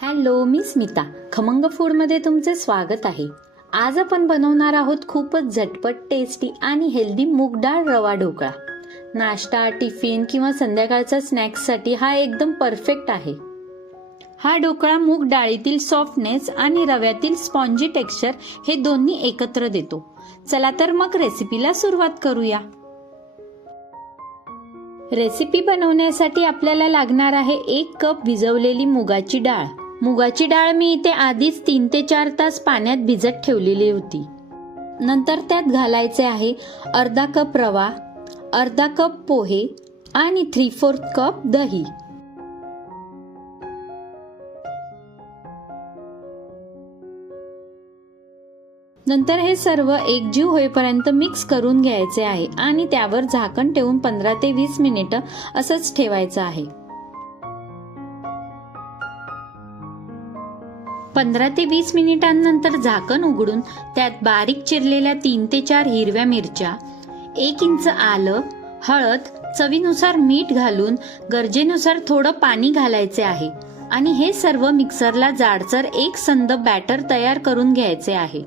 Hello, मी स्मिता. खमंग फूडमध्ये तुमचे स्वागत आहे. आज आपण बनवणार आहोत खूपच झटपट, टेस्टी आणि हेल्दी मूग डाळ रवा ढोकळा. नाश्ता, टिफिन किंवा संध्याकाळच्या स्नॅक्ससाठी हा एकदम परफेक्ट आहे. हा ढोकळा मूग डाळीतील सॉफ्टनेस आणि रव्यातील स्पॉन्जी टेक्स्चर हे दोन्ही एकत्र देतो. चला तर मग रेसिपीला सुरुवात करूया. रेसिपी बनवण्यासाठी आपल्याला लागणार आहे 1 कप भिजवलेली मुगाची डाळ. मुगाची डाळ मी इथे आधीच 3 ते 4 तास पाण्यात भिजत ठेवलेली होती. नंतर त्यात घालायचे आहे अर्धा कप रवा, अर्धा कप पोहे आणि 3/4 कप दही. नंतर हे सर्व एकजीव होईपर्यंत मिक्स करून घ्यायचे आहे आणि त्यावर झाकण ठेवून 15 ते 20 मिनिटं असंच ठेवायचं आहे. 15 ते 20 मिनिटांनंतर झाकण उघडून त्यात बारीक चिरलेल्या 3 ते 4 हिरव्या मिरच्या, 1 इंच आलं, हळद, चवीनुसार मीठ घालून गरजेनुसार थोडं पाणी घालायचे आहे आणि हे सर्व मिक्सरला जाडसर एकसंध बॅटर तयार करून घ्यायचे आहे.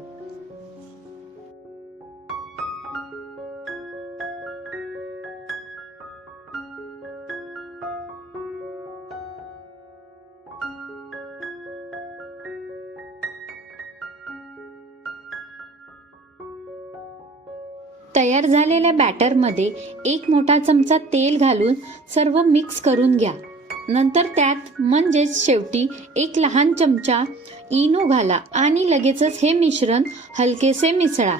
तयार झालेल्या बॅटरमध्ये 1 मोठा चमचा तेल घालून सर्व मिक्स करून घ्या. नंतर त्यात म्हणजेच शेवटी 1 लहान चमचा इनो घाला आणि लगेचच हे मिश्रण हलकेसे मिसळा.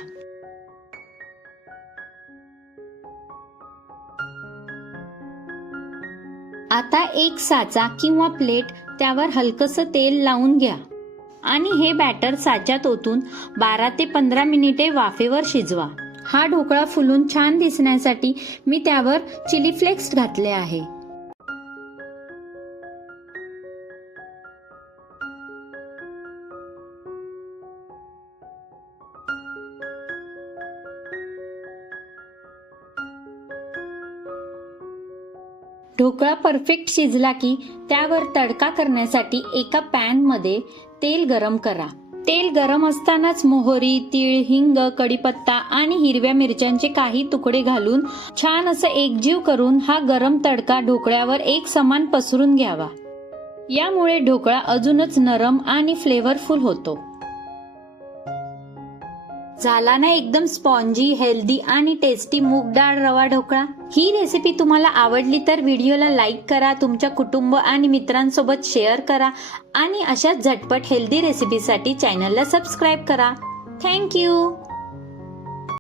आता एक साचा किंवा प्लेट त्यावर हलकसं तेल लावून घ्या आणि हे बॅटर साच्यात ओतून 12 ते 15 मिनिटे वाफेवर शिजवा. हा ढोकळा फुलून छान दिसण्यासाठी मी त्यावर चिली फ्लेक्स घातले आहे. ढोकळा परफेक्ट शिजला की त्यावर तडका करण्यासाठी एका पॅन मध्ये तेल गरम करा. तेल गरम असतानाच मोहरी, तीळ, हिंग, कढीपत्ता आणि हिरव्या मिरच्यांचे काही तुकडे घालून छान असं एकजीव करून हा गरम तडका ढोकळ्यावर एक समान पसरून घ्यावा. यामुळे ढोकळा अजूनच नरम आणि फ्लेवरफुल होतो. झाला ना एकदम स्पॉन्जी, हेल्दी आणि टेस्टी मूग डाळ रवा ढोकळा. ही रेसिपी तुम्हाला आवडली तर व्हिडिओला लाईक करा, तुमच्या कुटुंब आणि मित्रांसोबत शेअर करा आणि अशाच झटपट हेल्दी रेसिपीसाठी चॅनलला सबस्क्राईब करा. थँक्यू.